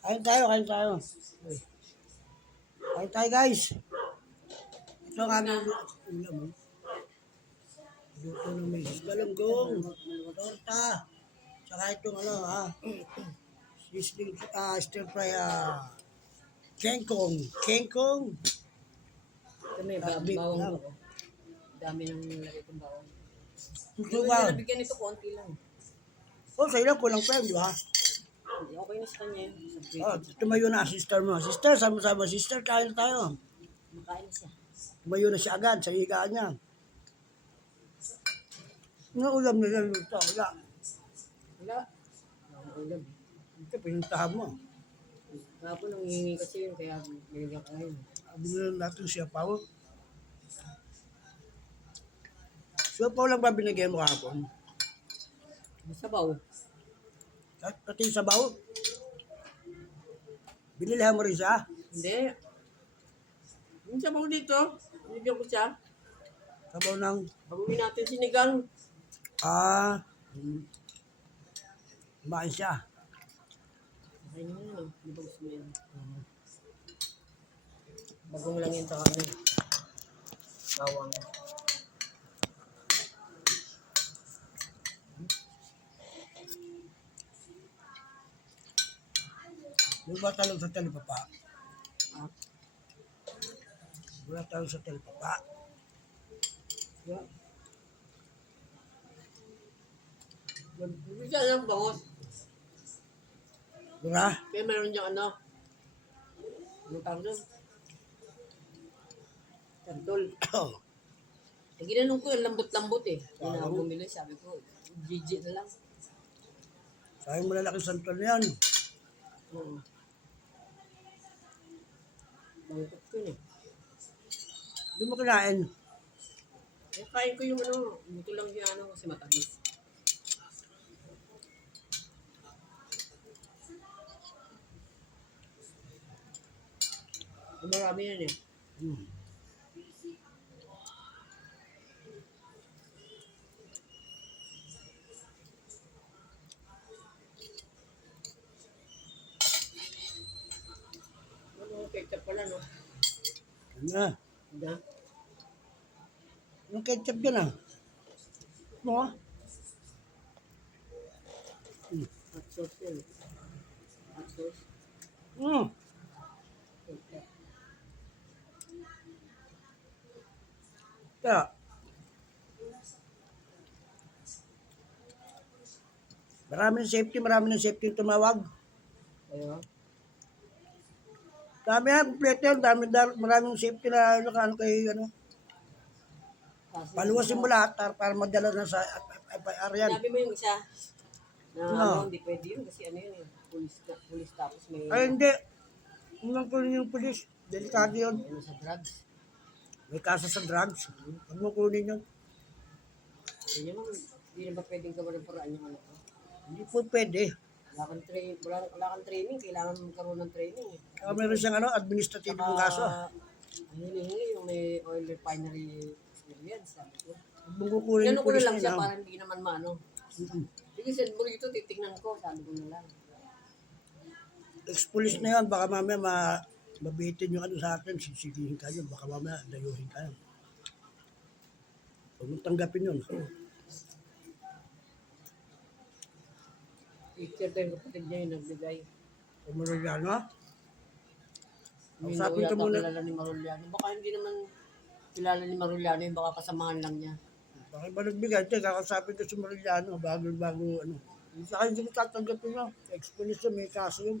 Kain tayo, kain tayo. Kain tayo guys. Ito ang aming ulam. Luto ng may galunggong, torta, tsaka itong sizzling, stir fry, kengkong. Kengkong. Ito may Beef bawang lang. ako. Dami nang nilagay kong bawang. Ito Yung ba? nabigyan nito, konti lang. Oh, sa ilang kulang pa yun, di ba? Hindi, okay na sa kanya yun. Oh, tumayo na sister mo. Sister, sama-sama. Sister, kain tayo. Makain na siya. Tumayo na siya agad sa higaan niya. Ano ulam na yan? Ito, wala. Wala. Wala akong ulam. Ito, pinuntahan mo. Kahapon nang hihingi kasi yun, kaya binigyan ko ngayon. Binigyan natin siya, Pao. Siya, Pao lang ba binigay mo kahapon? May sabaw. At pati yung sabaw. Binilihan mo rin siya. Hindi. Yung sabaw dito, binigyan ko siya. Sabaw ng, Baguhin natin sinigang. kumain siya. Okay na yun. Hindi ba gusto mo yan? Bagong lang yun sa kanya. Bawang. Di ba talong sa talipapa? Ah. Wala talong sa talipapa. Yeah. Hindi siya lang bangos. Diba? Kaya meron diyang ano. Anong tawag doon? Tantol. Eh, ginanong ko yung lambot-lambot eh. Yun na ako bumili. Sabi ko, GG na lang. Sayang malalaki santol na yan. Bangkot ko yun eh. Di mo kinain. Eh, kain ko yung ano. Buto lang yung ano kasi matamis. Marami yan eh. Hmm. Ano, ketchup pala no? Ano na? Hindi. Yung ketchup yan ah. Mo? Hot sauce yun. Hot sauce. Hmm. Ketchup. Kaya. Marami ng safety yung tumawag. Ayaw. Dami yan, kompleto yan. Maraming safety na ano kay ano. Kasi Paluwasin mo lahat para madala na sa FIR yan. sinabi mo yung isa na No. ano, hindi pwede yun kasi ano yun eh. Pulis tapos may Ay hindi. Hindi ko yung polis. Delikado yun. ano sa drugs. May kaso sa drugs. Huwag mo kunin yun. Hindi naman, hindi naman pwedeng gawa ng paraan yung ano ko. Hindi po pwede. Wala kang training, kailangan magkaroon ng training eh. Meron siyang administrative ng kaso. Ang hinihingi yung may oil refinery experience, sabi ko. Huwag mong kukunin Ganun yung ko na polis lang na siya yun. para hindi naman maano. Sige, send mo rito, titignan ko, sabi ko na lang. Ex-police na yun. Baka mamaya mabitin yung ano sa akin. Sisigihin kayo. Baka mamaya dayuhin kayo. Huwag mong tanggapin yun. Picture tayo kapatid niya yung nagbigay. Kung Mariliano, Hindi Usapin ko ka yata muna. kilala ni Maruliano. Baka hindi naman kilala ni Maruliano, yung baka kasamahan lang niya. bakit ba nagbigay? Kakasapin ko si Mariliano. Bago ano. Sa akin, hindi ko tatanggapin yun. Ex-police yun. May kaso yun.